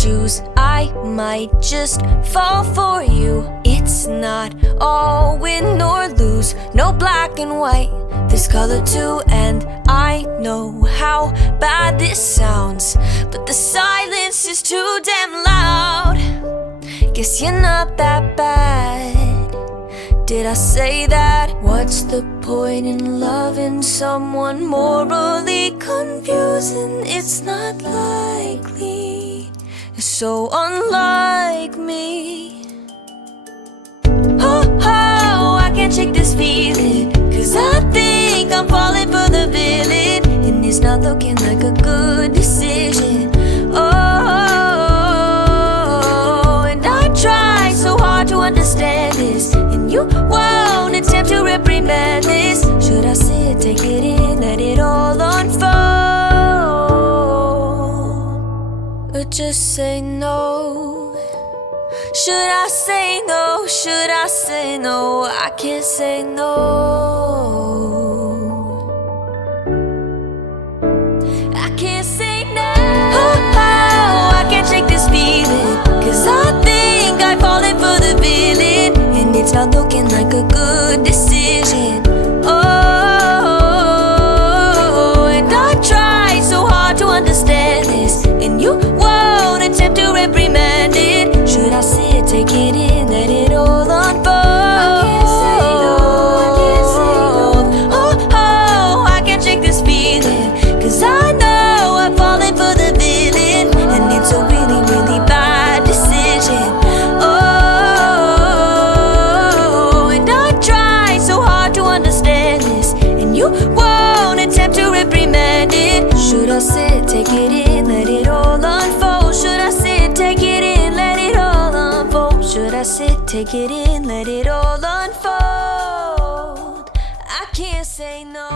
choose, I might just fall for you. It's not all win or lose, no black and white, there's color too. And I know how bad this sounds, but the silence is too damn loud. Guess you're not that bad. Did I say that? What's the point in loving someone morally confusing? It's not likely, it's so unlike me. Oh, oh, I can't shake this feeling, 'cause I think I'm falling for the villain, and it's not looking like a good decision. Oh, and I try so hard to understand this, and you won't attempt to reprimand this. Should I sit, take it in, let it all unfold, or just say no? Should I say no? Should I say no? I can't say no. I can't say no. Oh, oh, I can't shake this feeling, 'cause I think I've fallen for the villain, and it's not looking like a good decision. Oh, and I try so hard to understand this, and you won't attempt to reprimand it. Should I sit, take it in, let it all unfold? I can't say no, I can't say no. Oh, oh, I can't shake this feeling, 'cause I know I've fallen for the villain, and it's a really, really bad decision. Oh, and I try so hard to understand this, and you won't attempt to reprimand it. Should I sit, take it in, let it all unfold? Should I sit, take it in, let it all unfold? Should I sit, take it in, let it all unfold? I can't say no.